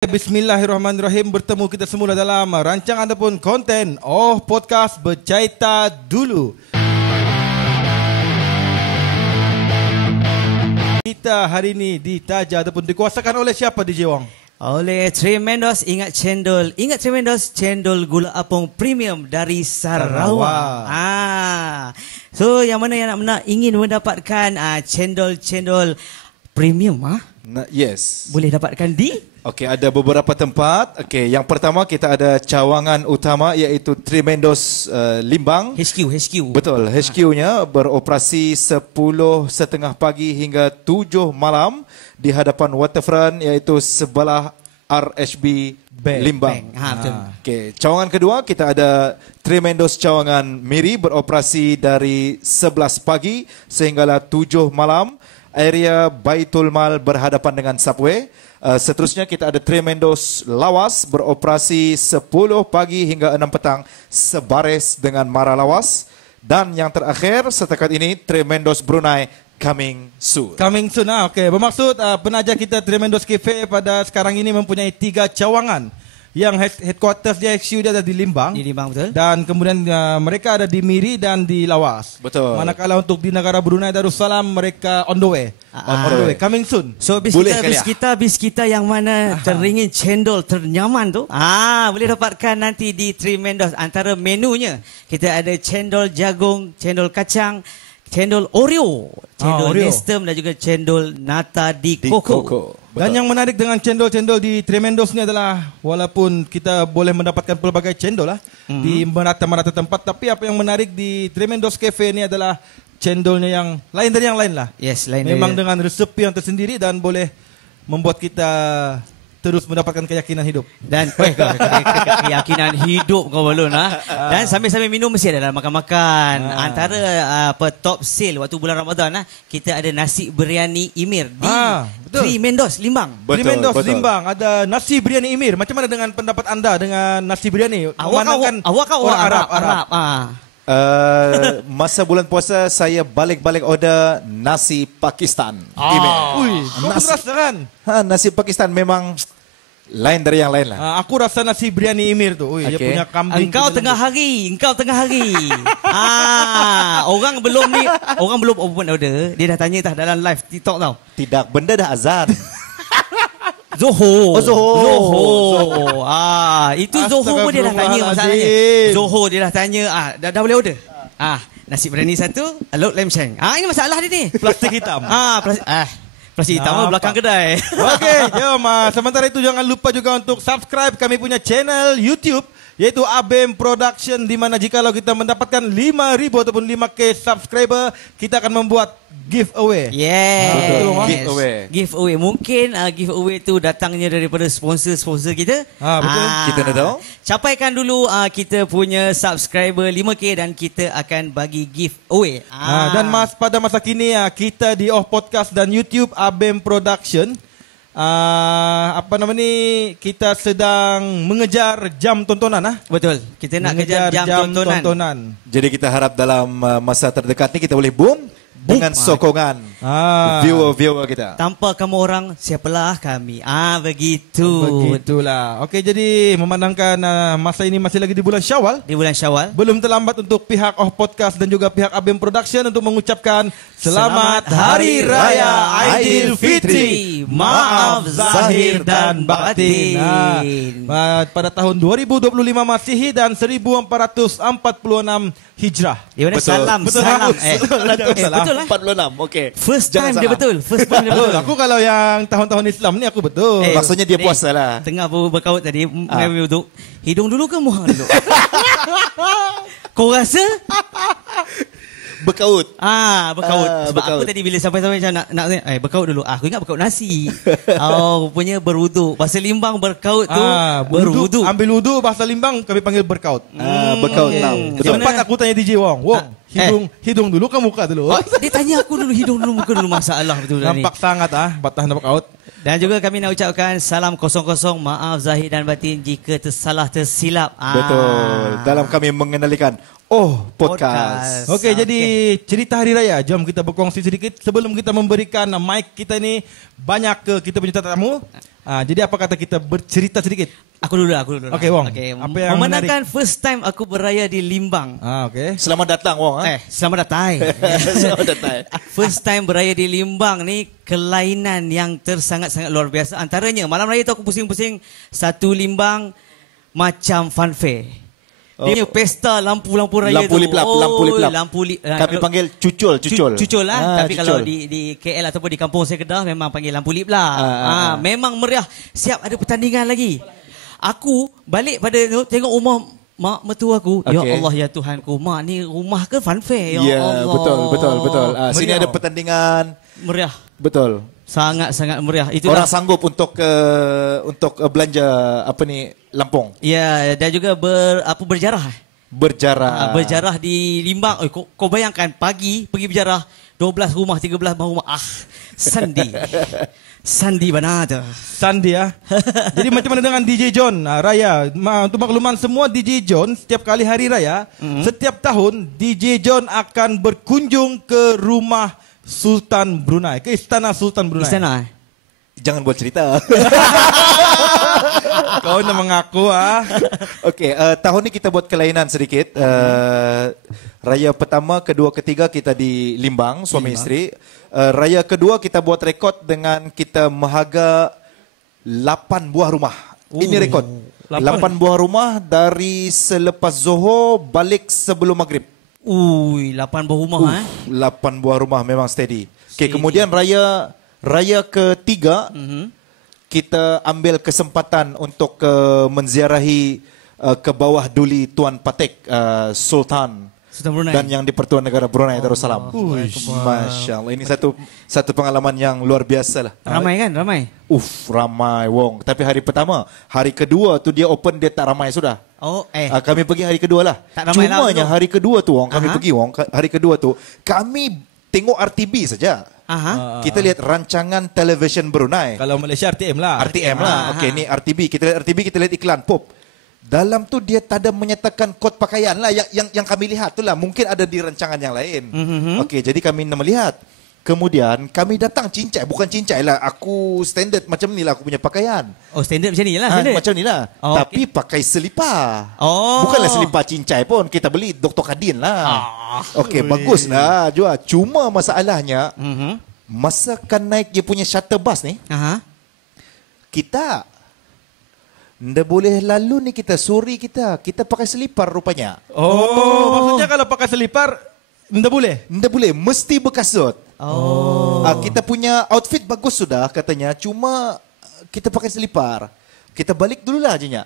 Bismillahirrahmanirrahim. Bertemu kita semula dalam rancangan ataupun konten podcast Bercerita Dulu. Kita hari ini ditaja ataupun dikuasakan oleh siapa, DJ Wong? Oleh Tremendos. Ingat cendol, ingat Tremendos, cendol gula apung premium dari Sarawak. So yang mana yang nak ingin mendapatkan cendol-cendol premium Yes. boleh dapatkan di Okey, ada beberapa tempat. Okey, yang pertama kita ada cawangan utama iaitu Tremendos Limbang. HQ. Betul, HQ-nya beroperasi 10.30 pagi hingga 7 malam di hadapan waterfront iaitu sebelah RHB Limbang. Betul. Okey, cawangan kedua kita ada Tremendos Cawangan Miri beroperasi dari 11 pagi sehinggalah 7 malam. Area Baitul Mal berhadapan dengan Subway. Seterusnya kita ada Tremendos Lawas beroperasi 10 pagi hingga 6 petang sebaris dengan Mara Lawas. Dan yang terakhir setakat ini Tremendos Brunei coming soon. Coming soon. Okey, bermaksud penaja kita Tremendos Cafe pada sekarang ini mempunyai 3 cawangan. Yang headquarters dia, HQ dia ada di Limbang. Di Limbang, betul. Dan kemudian mereka ada di Miri dan di Lawas. Betul. Manakala untuk di negara Brunei Darussalam mereka on the way. On the way. Coming soon. So bis kita yang mana teringin cendol ternyaman tu, boleh dapatkan nanti di Tremendos. Antara menunya kita ada cendol jagung, cendol kacang, cendol Oreo, cendol Nestem dan juga cendol nata di Koko. Dan yang menarik dengan cendol-cendol di Tremendos ni adalah walaupun kita boleh mendapatkan pelbagai cendol di merata-merata tempat, tapi apa yang menarik di Tremendos Cafe ni adalah cendolnya yang lain dari yang lain lah. Yes, lain memang dengan resepi yang tersendiri dan boleh membuat kita terus mendapatkan keyakinan hidup. Dan keyakinan hidup kau belum Dan sambil-sambil minum mesti ada makan-makan. Antara top sale waktu bulan Ramadan kita ada nasi biryani Imir di Tremendos Limbang. Tremendos Limbang ada nasi biryani Imir. Macam mana dengan pendapat anda dengan nasi biryani? Awak orang Arab. Masa bulan puasa saya balik-balik order nasi Pakistan. Kau rasa kan? Nasi Pakistan memang lain dari yang lain lah. Aku rasa nasi biryani Imir tu. Dia punya kambing. Engkau tengah hari. Orang belum open order. Dia dah tanya dalam live TikTok tau. Tidak, benda dah azan. Zohor. Itu Astaghfirullahaladzim. Zohor pun dia dah tanya masalahnya. Zohor dia dah tanya. Dah boleh order. Nasi biryani 1, lauk lem sheng. Ini masalah dia ni. Plastik hitam. Plastik hitam belakang kedai. Okey, jom. Sementara itu jangan lupa juga untuk subscribe kami punya channel YouTube iaitu ABEM Production, di mana jikalau kita mendapatkan 5,000 ataupun 5K subscriber, kita akan membuat giveaway. Yes. Giveaway. Mungkin giveaway tu datangnya daripada sponsor-sponsor kita. Betul. Kita dah tahu. Capaikan dulu kita punya subscriber 5K dan kita akan bagi giveaway. Dan pada masa kini kita di Podcast dan YouTube ABEM Production kita sedang mengejar jam tontonan. Betul. Kita nak kejar jam tontonan. Jadi kita harap dalam masa terdekat ni kita boleh boom dengan sokongan viewer kita. Tanpa kamu orang, siapalah kami. Begitulah. Okey, jadi memandangkan masa ini masih lagi di bulan Syawal. Belum terlambat untuk pihak Podcast dan juga pihak ABEM Production untuk mengucapkan Selamat Hari Raya Aidilfitri. Maaf zahir dan batin. Pada tahun 2025 Masihi dan 1446 Hijrah. Salam. Betul lah. 46. Okey. First time dia betul. Aku kalau yang tahun-tahun Islam ni aku betul. Maksudnya dia puasa lah. Tengah berkaut tadi, duduk. Hidung dulu ke muhang dulu? Kau rasa? Berkaut. Sebab aku tadi bila sampai-sampai macam nak berkaut dulu. Aku ingat berkaut nasi. Rupanya berwuduk. Bahasa Limbang berkaut tu berwuduk. Ambil wuduk, bahasa Limbang kami panggil berkaut. Berkaut. Sempat aku tanya DJ Wong. Hidung dulu ke muka dulu? Dia tanya aku dulu hidung dulu muka dulu, masalah betul ni. Nampak sangat batah berkaut. Dan juga kami nak ucapkan salam 00, maaf zahir dan batin jika tersalah tersilap. Betul. Dalam kami mengendalikan Podcast. Okey, jadi cerita hari raya. Jom kita berkongsi sedikit sebelum kita memberikan mic kita ni banyak ke kita punya tetamu. Jadi apa kata kita bercerita sedikit? Aku dulu. Okey, Wong. Okay. Apa yang Memandangkan first time aku beraya di Limbang. Okey. Selamat datang, Wong. Selamat datang. Selamat datang. First time beraya di Limbang ni kelainan yang tersangat-sangat luar biasa. Antaranya malam raya tu aku pusing-pusing satu Limbang macam fun fair. Dia punya pesta lampu-lampu raya lampu tu. liplap. Kami panggil cucul. Cucul lah. Tapi cucul. kalau di KL ataupun di kampung saya Kedah memang panggil lampu lip lah. Memang meriah. Siap ada pertandingan lagi. Aku balik pada tengok rumah mak mertua aku. Ya Allah ya Tuhanku. Mak ni rumah ke fun fair? Ya Allah. Betul. Sini ada pertandingan. Meriah. Betul. Sangat-sangat meriah. Itulah. Orang sanggup untuk belanja Lampung. Ya, dan juga berjarah. Berjarah di Limbang. Kau bayangkan pagi pergi berjarah 12 rumah, 13 rumah. Sandi banget. Sandi ya. Jadi macam mana dengan DJ John Raya? Untuk makluman semua, DJ John setiap kali hari raya, setiap tahun DJ John akan berkunjung ke rumah Sultan Brunei, ke Istana Sultan Brunei. Istana. Jangan buat cerita. Kau nak mengaku Okey, tahun ni kita buat kelainan sedikit. Raya pertama, kedua, ketiga kita di Limbang, suami isteri. Raya kedua kita buat rekod dengan kita mengharga 8 buah rumah. Ini rekod. 8 buah rumah dari selepas Zohor balik sebelum Maghrib. 8 buah rumah 8 buah rumah memang steady. Okey, kemudian raya ketiga kita ambil kesempatan untuk menziarahi ke bawah duli Tuan Patek Sultan Brunei dan yang di-Pertuan Negara Brunei Darussalam. Masya-Allah, ini satu pengalaman yang luar biasa lah. Ramai kan? Ramai Wong. Tapi hari pertama, hari kedua tu dia open, dia tak ramai sudah. Kami pergi hari kedua lah. Cumanya hari kedua tu Wong, kami pergi Wong, hari kedua tu kami tengok RTB saja. Kita lihat rancangan televisyen Brunei. Kalau Malaysia RTM lah. Okey, ni RTB. Kita lihat RTB, kita lihat iklan pop. Dalam tu dia tak ada menyatakan kod pakaian lah yang kami lihat tu lah. Mungkin ada di rancangan yang lain. Okey, jadi kami nak melihat. Kemudian kami datang cincai, bukan cincai lah. Aku standard macam ni lah aku punya pakaian. Standard macam ni lah. Macam ni lah. Tapi pakai selipar. Bukanlah selipar cincai pun. Kita beli Dr. Kadin lah. Okey, bagus lah jual. Cuma masalahnya, masa kan naik dia punya shuttle bus ni, kita ndak boleh lalu ni, kita suri kita pakai selipar rupanya. Maksudnya kalau pakai selipar ndak boleh? Ndak boleh, mesti berkasut. Kita punya outfit bagus sudah katanya, cuma kita pakai selipar. Kita balik dululah aja nya.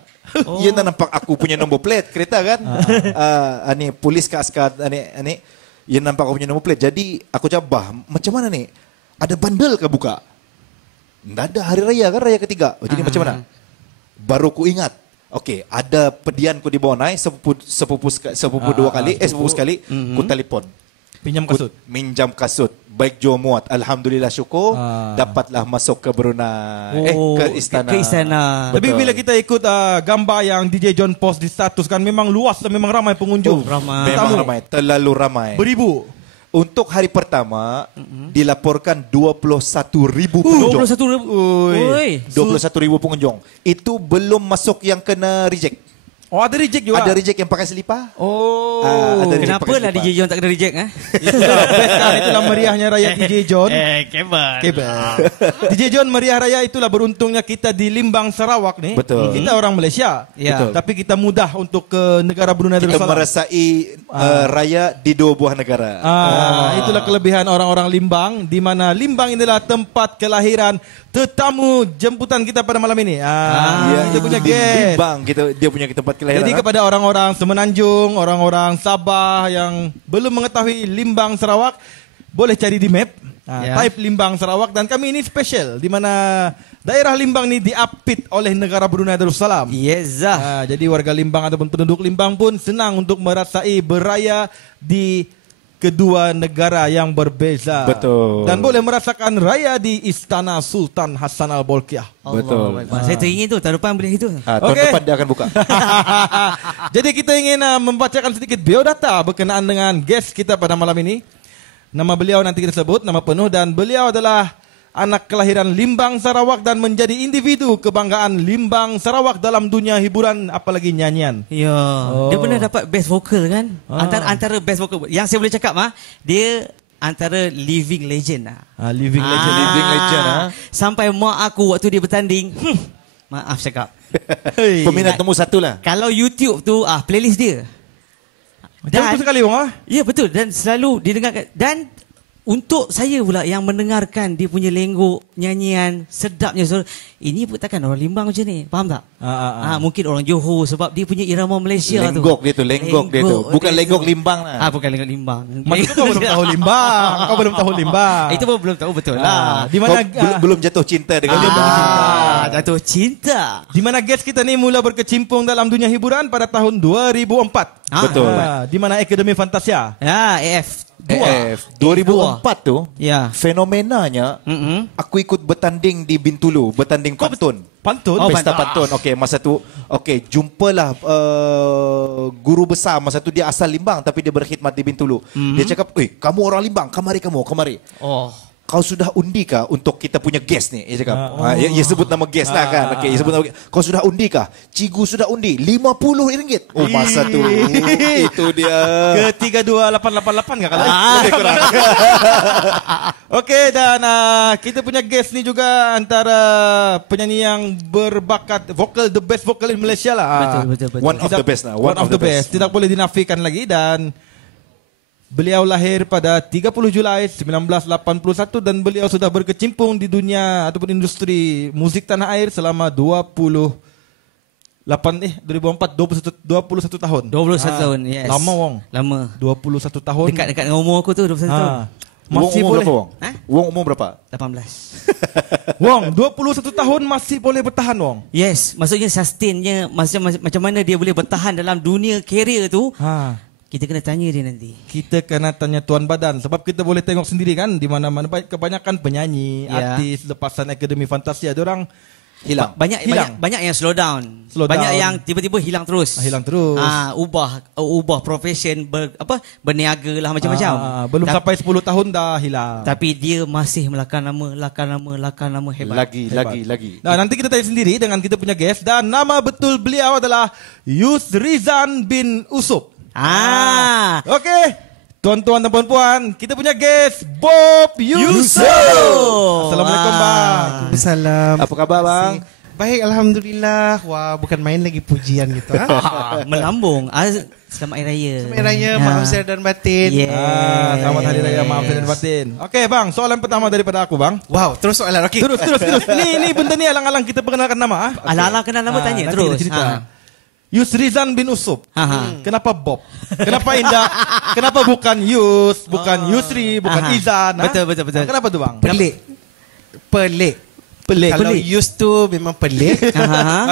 Ia nak nampak aku punya nombor plate kereta kan. Ani polis ke askar ani ia nampak aku punya nombor plate. Jadi aku cabah, macam mana ni? Ada bandel ke buka? Ndak ada, hari raya kan, raya ketiga. Jadi macam mana? Baru ku ingat. Okey, ada pedianku di bawah naik sepupu sekali, ku telefon. Minjam kasut. Baik jom muat. Alhamdulillah syukur dapatlah masuk ke Brunei. Ke istana. Tapi bila kita ikut gambar yang DJ John post di status kan, memang luas dan memang ramai pengunjung. Memang ramai, terlalu ramai. Beribu. Untuk hari pertama dilaporkan 21,000 pengunjung. 21,000 pengunjung. Itu belum masuk yang kena reject. Ada reject juga? Ada reject yang pakai selipar. Kenapa lah DJ John tak kena reject? Itulah meriahnya raya DJ John. Kabel. DJ John meriah raya, itulah beruntungnya kita di Limbang, Sarawak ni. Betul. Kita orang Malaysia. Betul. Tapi kita mudah untuk ke negara Brunei Darussalam. Kita merasai raya di 2 buah negara. Itulah kelebihan orang-orang Limbang, di mana Limbang inilah tempat kelahiran tetamu jemputan kita pada malam ini. Kita punya guest. Limbang dia punya tempat kelahiran. Jadi kepada orang-orang Semenanjung, orang-orang Sabah yang belum mengetahui Limbang Sarawak, boleh cari di map. Type Limbang Sarawak, dan kami ini special di mana daerah Limbang ni diapit oleh negara Brunei Darussalam. Jadi warga Limbang ataupun penduduk Limbang pun senang untuk merasai beraya di kedua negara yang berbeza. Betul. Dan boleh merasakan raya di Istana Sultan Hassan Al-Bolkiah. Betul. Saya teringin tu, tahun depan boleh itu. Tahun depan dia akan buka. Jadi kita ingin membacakan sedikit biodata berkenaan dengan guest kita pada malam ini. Nama beliau nanti kita sebut, nama penuh, dan beliau adalah anak kelahiran Limbang, Sarawak dan menjadi individu kebanggaan Limbang, Sarawak dalam dunia hiburan apalagi nyanyian. Ya, dia pernah dapat best vocal kan? Antara best vocal yang saya boleh cakap dia antara living legend lah. Living legend. Living legend. Sampai mak aku waktu dia bertanding, maaf cakap. Peminat nombor 1 lah. Kalau YouTube tu playlist dia. Betul sekali bang. Ya betul, dan selalu didengarkan. Dan untuk saya pula yang mendengarkan dia punya lenggok, nyanyian, sedapnya suara. Ini pun takkan orang Limbang macam ni. Faham tak? Mungkin orang Johor sebab dia punya irama Malaysia lenggok tu. Lenggok dia tu. Bukan lenggok Limbang lah. Bukan lenggok Limbang. Maksud kau belum tahu Limbang. Kau belum tahu Limbang. Itu pun belum tahu betul lah. Di mana belum jatuh cinta dengan jatuh cinta. Di mana guest kita ni mula berkecimpung dalam dunia hiburan pada tahun 2004. Betul. Di mana Akademi Fantasia. AF 2004 tu, fenomenanya, aku ikut bertanding di Bintulu, bertanding pantun. Pesta pantun. Okey, masa tu, jumpalah guru besar masa tu, dia asal Limbang tapi dia berkhidmat di Bintulu. Dia cakap, kamu orang Limbang, kemari. Kau sudah undi kah untuk kita punya guest ni? Dia cakap. Dia sebut nama guest lah kan. Okey, dia sebut nama guest. Kau sudah undi kah? Cikgu sudah undi RM50. Oh, masa tu. Itu dia. Ke 32888 kah kalau? Kurang. Okey, dan kita punya guest ni juga antara penyanyi yang berbakat vokal, the best vocal in Malaysia lah. Betul. One of the best lah. One of the best. Tidak boleh dinafikan lagi. Dan beliau lahir pada 30 Julai 1981 dan beliau sudah berkecimpung di dunia ataupun industri musik tanah air selama 21 tahun. 21 tahun, yes. Lama wong. Lama. 21 tahun. Dekat dengan umur aku tu 21 tahun. Masih Wong boleh. Berapa, Wong? Wong umur berapa? 18. Wong, 21 tahun masih boleh bertahan wong. Yes, maksudnya sustainnya macam mana dia boleh bertahan dalam dunia career tu. Kita kena tanya dia nanti. Kita kena tanya Tuan Badan. Sebab kita boleh tengok sendiri kan, di mana-mana kebanyakan penyanyi, artis lepasan Akademi Fantasia, diorang hilang. Banyak yang slow down. Banyak yang tiba-tiba hilang terus. Ubah profession, berniaga lah macam-macam. Belum sampai 10 tahun dah hilang. Tapi dia masih melakar nama hebat. Lagi. Nah, nanti kita tanya sendiri dengan kita punya guest, dan nama betul beliau adalah Yusrizan bin Usup. Okey. Tuan-tuan dan puan-puan, kita punya guest Bob Yusof. Assalamualaikum bang. Waalaikumsalam. Apa khabar bang? Baik, alhamdulillah. Wah, bukan main lagi pujian gitu. Melambung. Selamat Hari Raya. Selamat Hari Raya, maaf zahir dan batin. Selamat Hari Raya, maaf zahir dan batin. Okey bang, soalan pertama daripada aku bang. Wow, terus soalan. Okey. Terus. Ni benda ni alang-alang kita perkenalkan nama. Alang-alang kenal nama tanya terus. Yusrizan bin Usup. Kenapa Bob? Kenapa Indah? Kenapa bukan Yus, bukan Yusri, bukan Izan? Betul. Kenapa tu bang? Pelik. Kalau Yus tu memang pelik.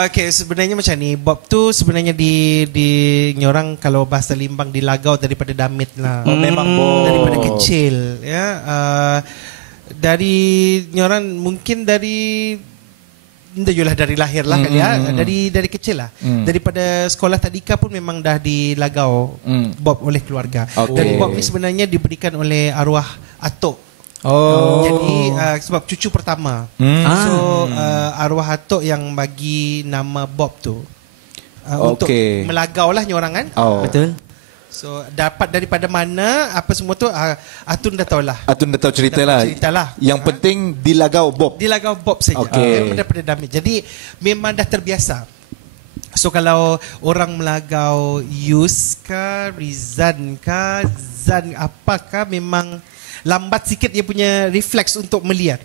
Okey, sebenarnya macam ni. Bob tu sebenarnya di nyorang kalau bahasa Limbang di Lagau daripada damit lah. Memang Bob. Daripada kecil, ya. Dari nyorang mungkin dari lahir lah kan ya, dari kecil lah. Daripada sekolah tadika pun memang dah di Lagau Bob oleh keluarga. Dan Bob ni sebenarnya diberikan oleh arwah atuk. Jadi sebab cucu pertama. So arwah atuk yang bagi nama Bob tu untuk melagau lah nyorang kan. Betul. So dapat daripada mana apa semua tu Atun dah tahu lah. Atun dah tahu cerita lah. Yang penting di Lagau Bob. Di Lagau Bob saja. Daripada damit. Jadi memang dah terbiasa. So kalau orang melagau Yus kah, Rizan kah, Zan apakah, memang lambat sikit dia punya refleks untuk melihat.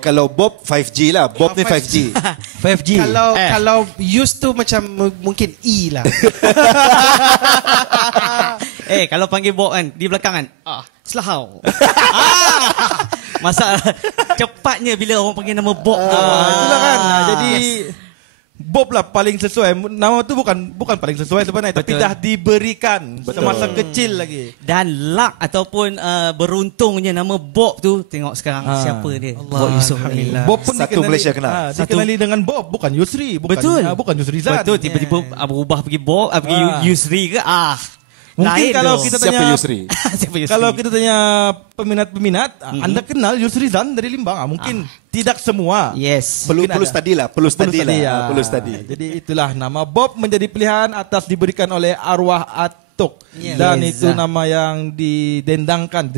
Kalau Bob 5G lah. Bob ni 5G. 5G. Kalau Yus tu macam mungkin E lah. Kalau panggil Bob kan di belakang kan, selahau. Masa cepatnya bila orang panggil nama Bob. Itulah kan. Jadi Bob lah paling sesuai. Nama tu bukan paling sesuai sebenarnya, tapi dah diberikan semasa kecil lagi. Dan luck ataupun beruntungnya nama Bob tu, tengok sekarang siapa dia. Bob Yusof. Bob pun Satu Malaysia kenal. dikenali dengan Bob, bukan Yusri, bukan Yusri Zan. Betul, tiba-tiba berubah pergi Bob, pergi Yusri ke? Mungkin kalau tu. kita tanya Siapa Yusri? Siapa Yusri? Kalau kita tanya peminat-peminat, Anda kenal Yusri Zan dari Limbang? Mungkin tidak semua. Yes. Perlu study lah. Perlu study lah. ya. Perlu study. Jadi itulah nama Bob menjadi pilihan atas diberikan oleh arwah Atok. Dan Yes. itu nama yang didendangkan,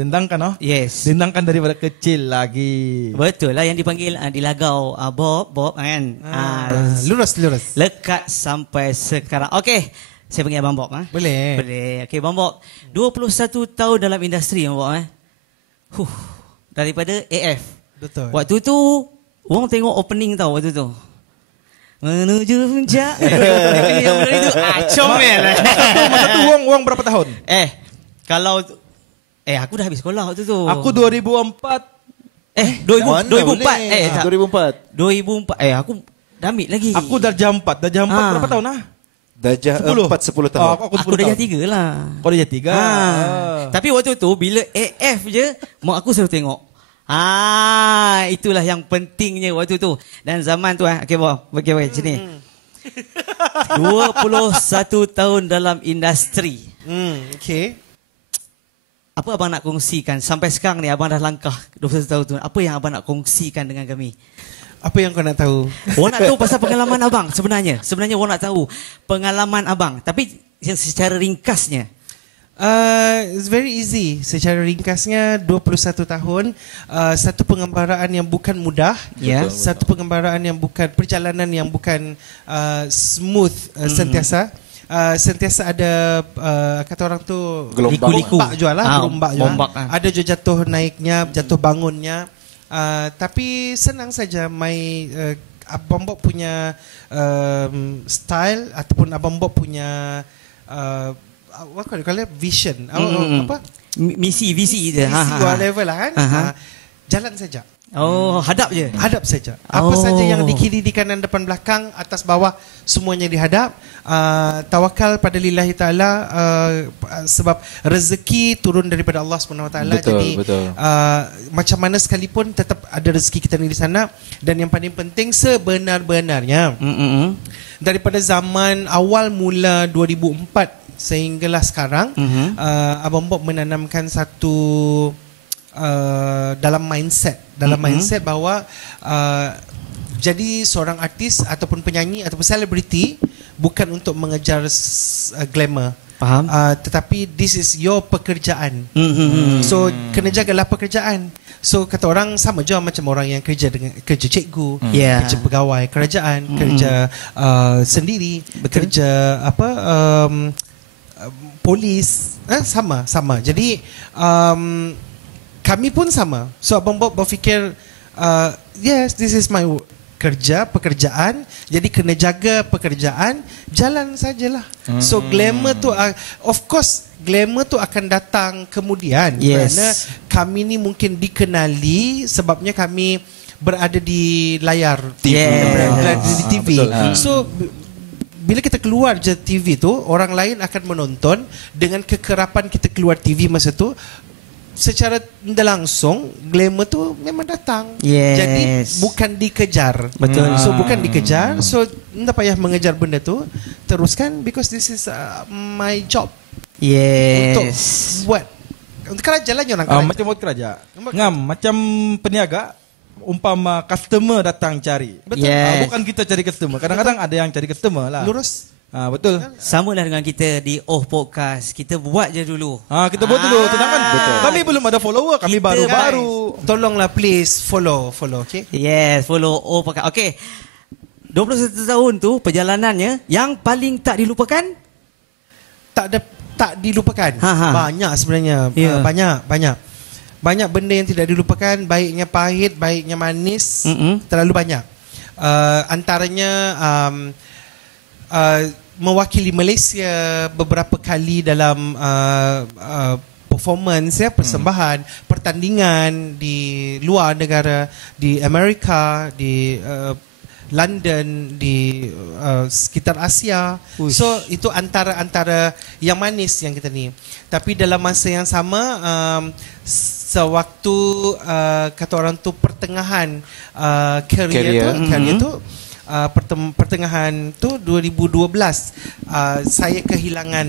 Yes. dendangkan daripada kecil lagi. Betul lah yang dipanggil di Lagau Bob kan. Lurus. Lekat sampai sekarang. Okey. Saya panggil Abang Bob. Boleh. Okey, Abang Bob. 21 tahun dalam industri, Abang Bob. Daripada AF. Betul. Waktu tu, orang tengok opening tau waktu tu. Menuju puncak. Yang benda itu, comel. Masa tu Wong berapa tahun? Kalau... aku dah habis sekolah waktu tu. Aku 2004. 2004. 2004. Aku dah ambil lagi. Aku darjah 4. Darjah 4 berapa tahun lah? Darjah 10 tahun. Aku darjah 3 lah. Kau darjah 3. Tapi waktu tu bila AF je, mak aku selalu tengok. Itulah yang pentingnya waktu tu. Dan zaman tu okey sini. 21 tahun dalam industri. Okay. Apa abang nak kongsikan sampai sekarang ni, abang dah langkah 21 tahun tu. Apa yang abang nak kongsikan dengan kami? Apa yang kau nak tahu? Orang nak tahu pasal pengalaman abang sebenarnya. Sebenarnya orang nak tahu pengalaman abang. Tapi secara ringkasnya. It's very easy. Secara ringkasnya 21 tahun, satu pengembaraan yang bukan mudah, satu pengembaraan yang bukan, perjalanan yang bukan smooth sentiasa. Sentiasa ada kata orang tu liku-liku jual lah, gelombak. Ada je jatuh naiknya, jatuh bangunnya. Tapi senang saja Abang Bob punya style ataupun Abang Bob punya what call it, vision, apa misi whatever lah kan. Jalan saja. Hadap je. Hadap saja. Apa saja yang di kiri, di kanan, depan, belakang, atas, bawah, semuanya dihadap. Tawakal pada lillahi ta'ala, sebab rezeki turun daripada Allah SWT. Jadi macam mana sekalipun tetap ada rezeki kita di sana. Dan yang paling penting sebenar-benarnya, daripada zaman awal mula 2004 sehinggalah sekarang, Abang Bob menanamkan satu dalam mindset bahawa jadi seorang artis ataupun penyanyi ataupun selebriti bukan untuk mengejar glamour. Faham? Tetapi this is your pekerjaan. So kena jagalah pekerjaan. So kata orang sama je macam orang yang kerja dengan kerja cikgu, kerja pegawai kerajaan, kerja sendiri, kerja polis, sama. Jadi kami pun sama. So Abang Bob berfikir, yes, this is my pekerjaan. Jadi kena jaga pekerjaan, jalan sajalah. So glamour tu, of course, glamour tu akan datang kemudian. Kerana kami ni mungkin dikenali sebabnya kami berada di layar TV, berada di TV. So bila kita keluar je TV tu, orang lain akan menonton. Dengan kekerapan kita keluar TV masa tu, secara tidak langsung glamour tu memang datang. Jadi bukan dikejar. Betul. So bukan dikejar. So tidak payah mengejar benda tu. Teruskan, because this is my job. Untuk buat. Untuk kerja lah orang kerja. Macam buat kerja. Macam peniaga. Umpama customer datang cari. Betul. Bukan kita cari customer. Kadang-kadang ada yang cari customer lah. Lurus. Betul. Sama lah dengan kita di Podcast. Kita buat je dulu. Kita buat dulu. Tenangkan. Kami belum ada follower. Kami baru-baru. Tolonglah please follow, okay? Yes, follow Podcast. Okay. 21 tahun tu perjalanannya yang paling tak dilupakan? Tak dilupakan. Banyak sebenarnya. Banyak benda yang tidak dilupakan. Baiknya pahit, baiknya manis. Terlalu banyak. Antaranya mewakili Malaysia beberapa kali dalam performance, persembahan, pertandingan di luar negara, di Amerika, di London, di sekitar Asia. Uish. So itu antara yang manis yang kita ni. Tapi dalam masa yang sama sewaktu kata orang tu pertengahan career tu pertengahan tu 2012 saya kehilangan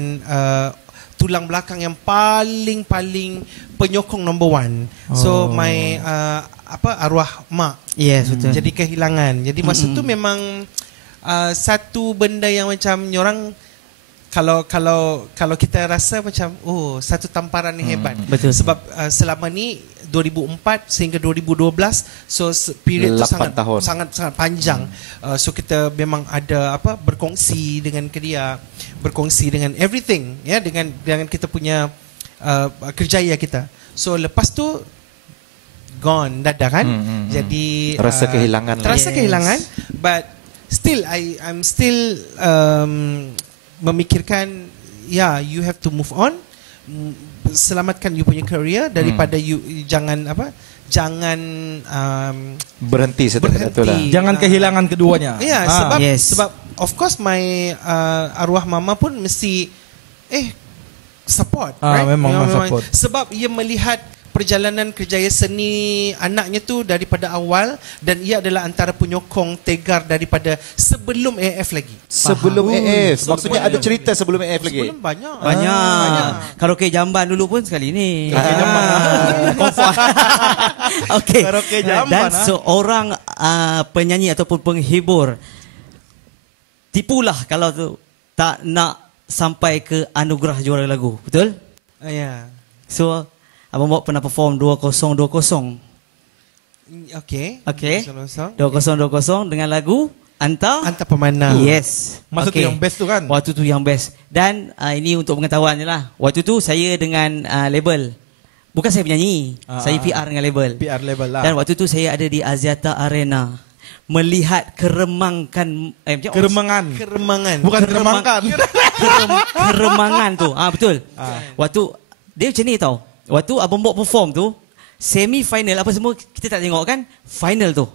tulang belakang yang paling penyokong number one. So my arwah mak. Yes, betul. Jadi kehilangan. Jadi masa tu memang satu benda yang macam orang kalau kita rasa macam satu tamparan yang hebat. Betul. Sebab selama ni 2004 sehingga 2012 so period tu sangat panjang. So kita memang ada berkongsi dengan dia, berkongsi dengan everything ya, dengan kita punya kerjaya kita. So lepas tu gone dadah kan. Jadi Rasa kehilangan lah. Terasa kehilangan, but still I'm still memikirkan you have to move on, selamatkan you punya career daripada you jangan berhenti setelah itu lah. Jangan kehilangan keduanya. Ya, sebab of course my arwah mama pun mesti support, right? Memang support. Sebab ia melihat perjalanan kerjaya seni anaknya tu daripada awal, dan ia adalah antara penyokong tegar daripada sebelum AF lagi. Sebelum AF. Maksudnya ada cerita sebelum AF lagi. Sebelum banyak. Karaoke Jamban dulu pun sekali ni. Karaoke Jamban. Okey. Karaoke Jamban. Dan seorang penyanyi ataupun penghibur, tipulah kalau tu tak nak sampai ke anugerah juara lagu. Betul? Ya. So Abang Bob pernah perform 2020. Okey. 2020 dengan lagu Anta Pemana. Yes. Masa tu yang best tu kan? Waktu tu yang best. Dan ini untuk pengetahuan je lah. Waktu tu saya dengan label. Bukan saya penyanyi. Saya PR dengan label. PR label lah. Dan waktu tu saya ada di Axiata Arena. Melihat keremangan. Bukan keremangkan. Keremangan tu. Betul. Waktu dia macam ni tau. Waktu Abang Bob perform tu, semi final apa semua kita tak tengok kan? Final tu.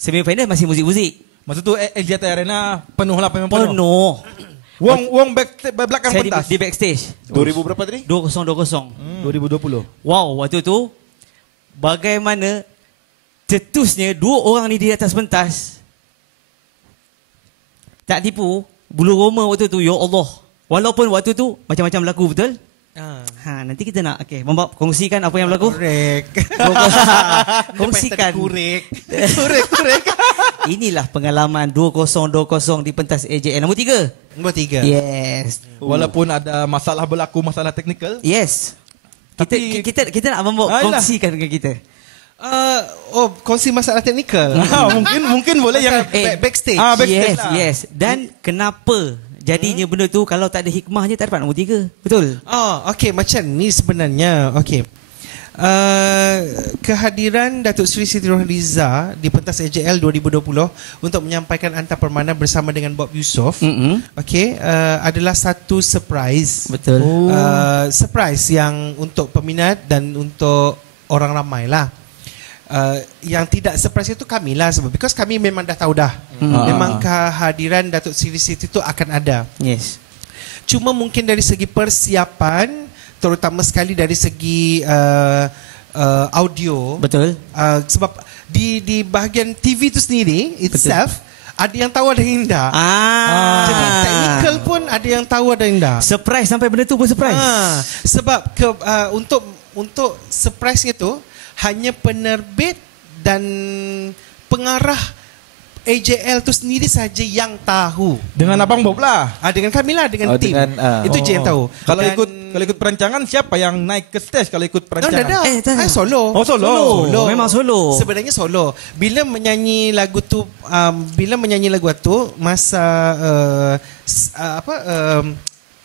Semi final masih muzik-muzik. Masa tu Axiata Arena penuh lah, penuh. Wong belakang saya pentas. di backstage. 2000 berapa tadi? 2020. 2020. Wow, waktu tu bagaimana cetusnya dua orang ni di atas pentas. Tak tipu, bulu roma waktu tu, ya Allah. Walaupun waktu tu macam-macam lagu, betul? Nanti kita nak Bob kongsikan apa yang berlaku. Korek. Kongsikan. Korek. Inilah pengalaman 2020 di pentas AJL nombor 3. Nombor 3. Yes. Walaupun ada masalah berlaku, masalah teknikal. Yes. Kita nak Bob kongsikan dengan kita. Kongsi masalah teknikal. Mungkin boleh yang backstage. Backstage. Yes. Dan kenapa jadinya benda tu kalau tak ada hikmahnya tak dapat nombor 3. Betul? Okey, macam ni sebenarnya. Okey. Kehadiran Datuk Seri Siti Nurhaliza di pentas AJL 2020 untuk menyampaikan Anta Permana bersama dengan Bob Yusof, okey, adalah satu surprise. Betul. Surprise yang untuk peminat dan untuk orang ramai lah. Yang tidak surprise itu kami lah, sebab because kami memang dah tahu dah. Memang kehadiran Datuk Seri Siti itu akan ada. Yes. Cuma mungkin dari segi persiapan, terutama sekali dari segi audio. Betul. Sebab di bahagian TV itu sendiri itself, ada yang tahu, ada yang tidak. Jadi technical pun ada yang tahu, ada yang tidak. Surprise, sampai benda tu pun surprise. Sebab untuk surprise itu hanya penerbit dan pengarah AJL tu sendiri saja yang tahu. Dengan Abang Bob lah. Dengan kami lah, dengan tim. Itu je yang tahu. Kalau ikut perancangan, siapa yang naik ke stage kalau ikut perancangan? Solo. Solo. Memang solo. Sebenarnya solo. Bila menyanyi lagu tu, masa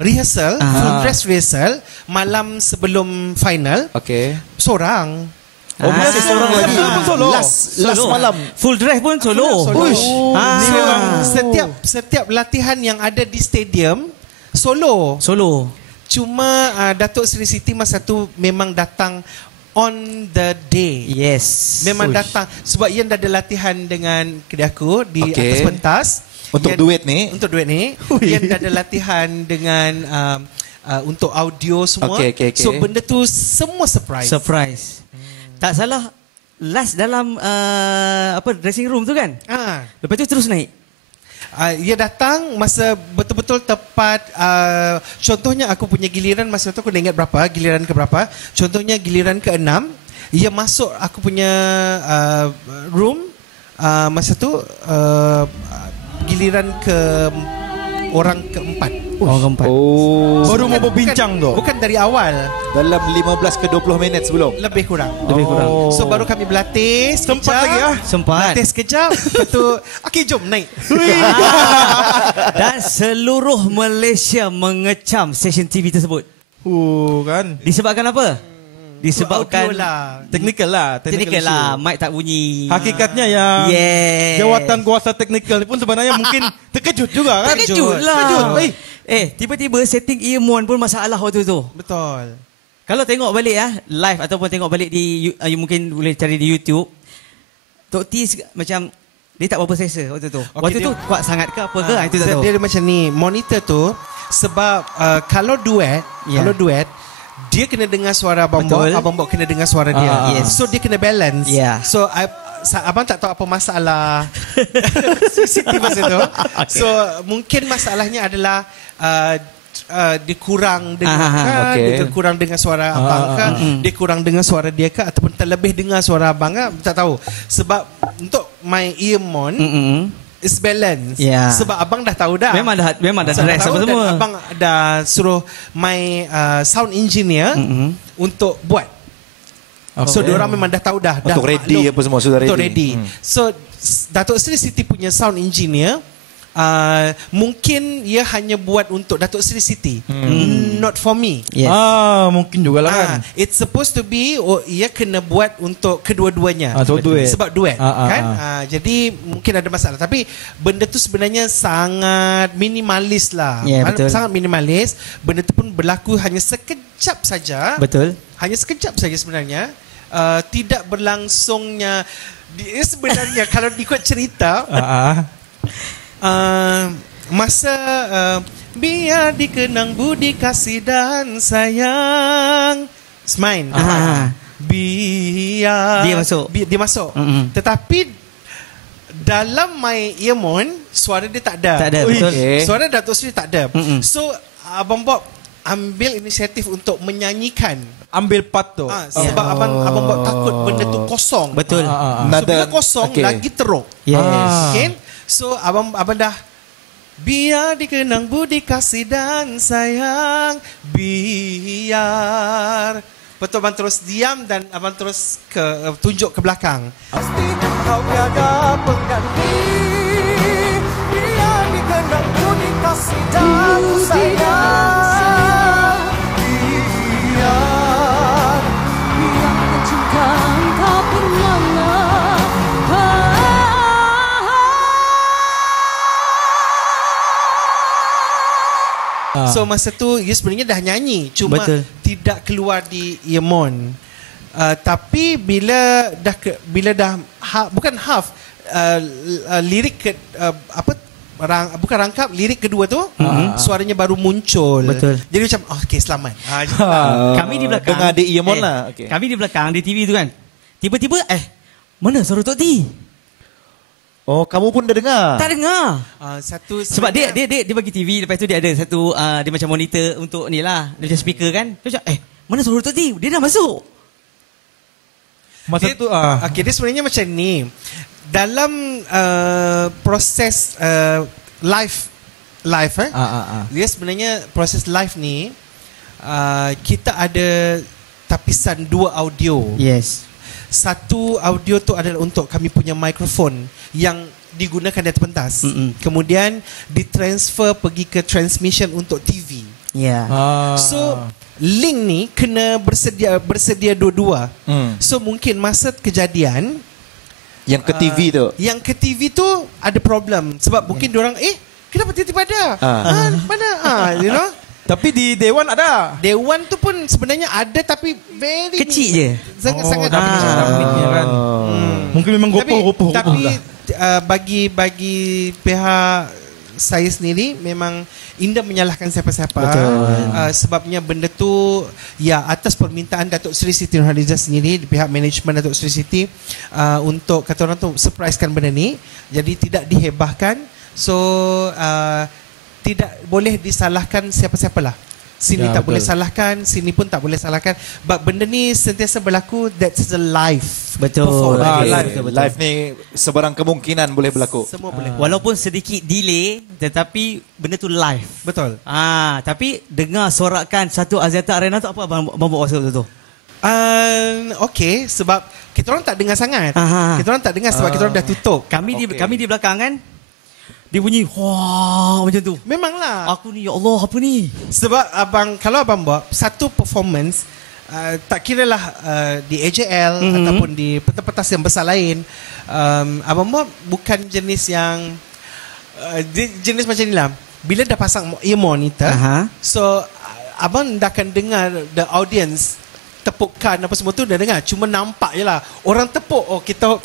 rehearsal, full dress rehearsal malam sebelum final. Seorang. Masih seorang lagi. Solo. Last malam. Full dress pun solo. Setiap latihan yang ada di stadium solo. Solo. Cuma Datuk Seri Siti masa tu memang datang on the day. Yes. Memang datang sebab Ian dah ada latihan dengan kedai aku di atas pentas. Untuk duet ni. Untuk duet ni. Ian dah ada latihan dengan untuk audio semua. So benda tu semua surprise. Tak salah last dalam dressing room tu kan? Lepas tu terus naik. Ia datang masa betul-betul tepat. Contohnya aku punya giliran masa tu, aku dah ingat berapa, giliran ke berapa. Contohnya giliran ke-6, ia masuk aku punya room masa tu giliran ke orang keempat. Orang keempat. Baru mau berbincang tu. Bukan dari awal. Dalam 15 ke 20 minit sebelum. Lebih kurang. So baru kami berlatih sekejap. Sempat lagi Sempat. Berlatih sekejap. Lepas tu okey jom naik. Dan seluruh Malaysia mengecam stesen TV tersebut. Kan. Disebabkan apa? Disebabkan Technical lah. mic tak bunyi. Hakikatnya yang jawatan kuasa teknikal ni pun sebenarnya mungkin terkejut juga kan. Terkejut lah. Tiba-tiba setting earphone pun masalah waktu tu. Betul. Kalau tengok balik live ataupun tengok balik di mungkin boleh cari di YouTube. Tok T macam dia tak berapa selesa waktu tu. Waktu tu kuat sangat ke apa ke? Itu tak tahu. Dia macam ni, monitor tu sebab kalau duet, dia kena dengar suara Abang Bob kena dengar suara dia. So dia kena balance. So abang tak tahu apa masalah CCTV masa tu. So mungkin masalahnya adalah dia kurang dengar dia kurang dengar suara abang kan, dia kurang dengar suara dia ke, ataupun terlebih dengar suara abang kan, tak tahu. Sebab untuk my earphone is balance. Sebab abang dah tahu dah. Memang dah rest apa semua. Abang dah suruh my sound engineer untuk buat. So diorang memang dah tahu dah. Untuk ready apa semua sudah ready. Untuk ready. So Datuk Seri Siti punya sound engineer mungkin ia hanya buat untuk Datuk Seri Siti, not for me. Mungkin juga lah kan. It's supposed to be ia kena buat untuk kedua-duanya. Sebab duet kan. Jadi mungkin ada masalah. Tapi benda tu sebenarnya sangat minimalis lah. Sangat minimalis. Benda tu pun berlaku hanya sekejap saja. Betul. Hanya sekejap saja sebenarnya. Tidak berlangsungnya. Dia sebenarnya kalau ikut cerita masa biar dikenang budi kasih dan sayang Smain biar dia masuk tetapi dalam my earphone suara dia tak ada. Betul. Suara Datuk Seri tak ada. So Abang Bob ambil inisiatif untuk menyanyikan, ambil part tu. Sebab abang Bob takut benda tu kosong. Betul. So bila kosong lagi teruk. Okay? So abang dah biar dikenang budi kasih dan sayang, biar. Betul, abang terus diam dan abang terus tunjuk ke belakang. Pasti kau tiada pengganti, biar dikenang budi kasih dan sayang, biar cinta tak pernah. So masa tu dia sebenarnya dah nyanyi, cuma tidak keluar di earphone. Tapi bila dah bukan half lirik ke bukan rangkap lirik kedua tu, suaranya baru muncul. Betul. Jadi macam okey selamat. Kami di belakang dengar di earphone lah. Kami di belakang di TV tu kan. Tiba-tiba mana suara Tok T? Oh, kamu pun dah dengar? Tak dengar. Sebab dia bagi TV, lepas tu dia ada satu dia macam monitor untuk ni lah, dia macam speaker kan. Dia macam mana suara Tok T? Dia dah masuk. Masa tu okay, dia sebenarnya macam ni. Dalam proses live dia sebenarnya proses live ni kita ada tapisan 2 audio. Yes. Satu audio tu adalah untuk kami punya mikrofon yang digunakan di atas pentas. Kemudian ditransfer pergi ke transmission untuk TV. So link ni kena bersedia dua-dua. So mungkin masa kejadian yang ke TV tu, ada problem sebab mungkin diorang kenapa tiba-tiba ada mana you know. Tapi di Dewan ada. Dewan tu pun sebenarnya ada tapi very Kecil je. Sangat-sangat Kan. Mungkin memang gopoh tapi lah. bagi pihak saya sendiri memang Indah menyalahkan siapa-siapa. Sebabnya benda tu ya atas permintaan Datuk Seri Siti Nurhaliza sendiri, di pihak manajemen Datuk Seri Siti, untuk kata orang tu surprisekan benda ni, jadi tidak dihebahkan. So tidak boleh disalahkan siapa-siapalah. Sini tak boleh salahkan, sini pun tak boleh salahkan. But benda ni sentiasa berlaku, that's the life. Betul. Live ni sebarang kemungkinan boleh berlaku. Semua boleh. Walaupun sedikit delay, tetapi benda tu live. Betul. Tapi dengar sorakan satu Axiata Arena tu apa abang buat masa tu? Okay, sebab kita orang tak dengar sangat. Kita orang tak dengar sebab kita orang dah tutup. Kami di belakang kan. Dia bunyi wah macam tu. Memanglah. Aku ni ya Allah apa ni? Sebab kalau abang buat satu performance, tak kiralah di AJL ataupun di pentas-pentas yang besar lain, abang buat bukan jenis yang jenis macam ni lah. Bila dah pasang ear monitor, so abang dah akan dengar the audience tepukan apa semua tu dah dengar. Cuma nampak je lah orang tepuk. Oh kita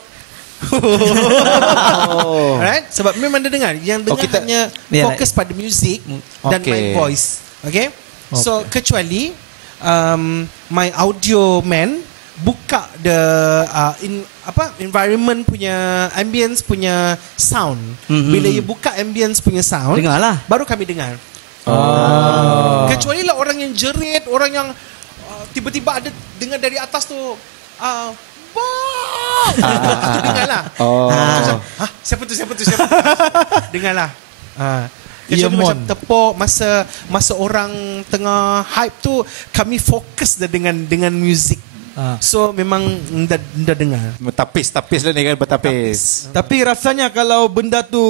right? Sebab memang dia dengar. Yang dengar hanya fokus pada music dan my voice. Okay? So kecuali my audio man buka the environment punya ambience punya sound. Bila you buka ambience punya sound, dengarlah. Baru kami dengar. Kecuali lah orang yang jerit, orang yang tiba-tiba ada dengar dari atas tu itu dengarlah. Siapa tu? Dengarlah. Kecuali macam tepuk masa orang tengah hype tu, kami fokus dah dengan music. So memang dah dengar. Tapis lah ni kan, bertapis. Tapi rasanya kalau benda tu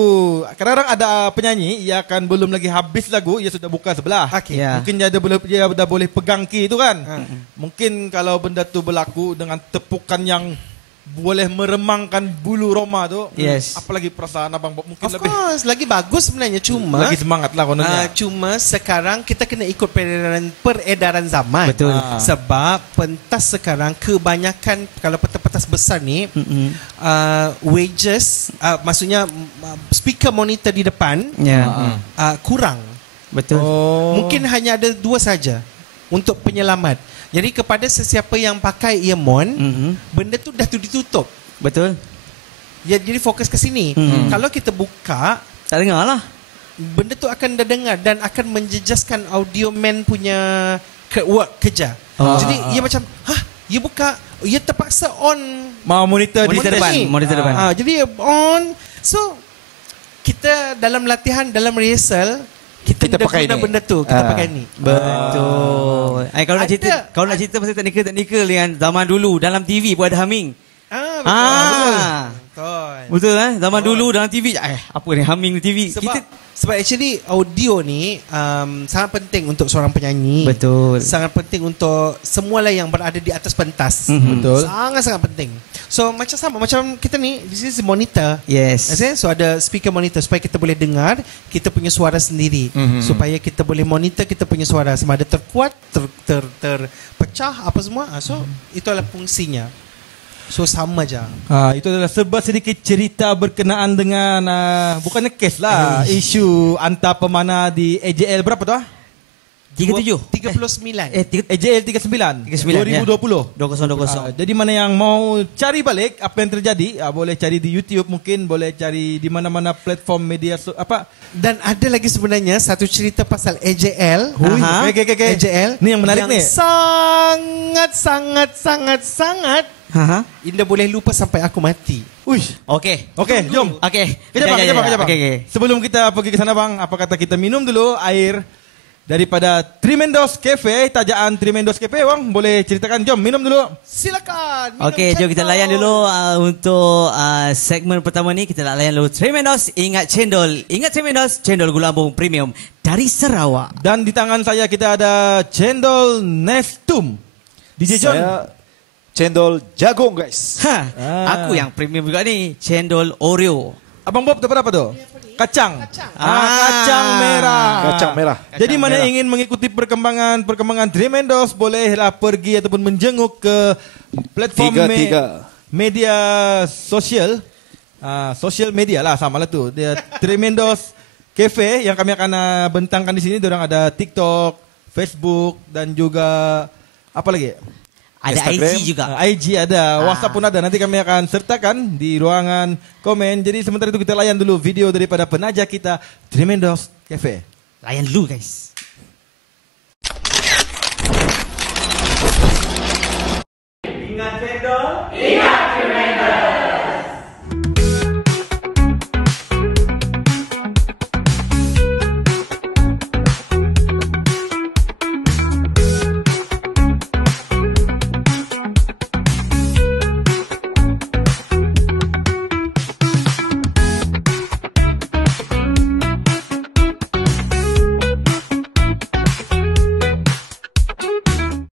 kadang-kadang ada penyanyi, ia akan belum lagi habis lagu, ia sudah buka sebelah. Mungkin dia dah boleh pegang key tu kan. Mungkin kalau benda tu berlaku dengan tepukan yang boleh meremangkan bulu roma tu, apalagi perasaan abang mungkin of course, lagi bagus sebenarnya. Cuma lagi semangat lah kononnya. Cuma sekarang kita kena ikut peredaran zaman. Betul. Sebab pentas sekarang kebanyakan kalau pentas besar ni wages, maksudnya speaker monitor di depan kurang. Betul. Mungkin hanya ada 2 saja untuk penyelamat. Jadi kepada sesiapa yang pakai earphone, benda tu dah ditutup. Betul. Ya, jadi fokus ke sini. Kalau kita buka, tak dengar lah. Benda tu akan dah dengar dan akan menjejaskan audio man punya work kerja. Jadi ia macam, ia buka, ia terpaksa on monitor depan. Jadi on. So kita dalam latihan, dalam rehearsal, kita pakai guna ni. benda tu, kita pakai ni. Betul. Kalau nak cerita pasal teknikal dengan zaman dulu dalam TV pun ada humming. Betul kan? Zaman dulu dalam TV apa ni humming TV. Sebab actually audio ni sangat penting untuk seorang penyanyi. Betul. Sangat penting untuk semualah yang berada di atas pentas. Betul. Sangat-sangat penting. So macam kita ni, this is monitor. Yes. So ada speaker monitor supaya kita boleh dengar kita punya suara sendiri. Supaya kita boleh monitor kita punya suara sama ada terkuat, terpecah apa semua. So itu adalah fungsinya. So sama je. Itu adalah serba sedikit cerita berkenaan dengan bukannya kes lah, isu antar pemana di AJL berapa tu 39. AJL 39 2020. Jadi mana yang mau cari balik apa yang terjadi, boleh cari di YouTube, mungkin boleh cari di mana-mana platform media dan ada lagi sebenarnya satu cerita pasal AJL. AJL ni yang menarik ni. Sangat Indah boleh lupa sampai aku mati. Okey, jom. Kejap. Sebelum kita pergi ke sana bang, apa kata kita minum dulu air daripada Tremendous Cafe, tajaan Tremendous Cafe bang, boleh ceritakan, jom minum dulu. Silakan. Okey, jom kita layan dulu untuk segmen pertama ni, kita nak layan dulu Tremendous. Ingat Tremendous, cendol gula abung premium dari Sarawak. Dan di tangan saya kita ada cendol Nestum. DJ John. Saya cendol jagung guys. Aku yang premium juga ni, cendol Oreo. Abang Bob dapat apa tu? Kacang. Kacang merah. Kacang merah. Jadi mana yang ingin mengikuti perkembangan Tremendos, bolehlah pergi ataupun menjenguk ke platform media sosial. Social media lah, sama lah tu. Dia Tremendos Cafe yang kami akan bentangkan di sini. Diorang ada TikTok, Facebook dan juga apa lagi? Ada Instagram. IG juga. IG ada, WhatsApp pun ada. Nanti kami akan sertakan di ruangan komen. Jadi sementara itu kita layan dulu video daripada penaja kita, Tremendos Cafe. Layan dulu guys. Ingat cendol.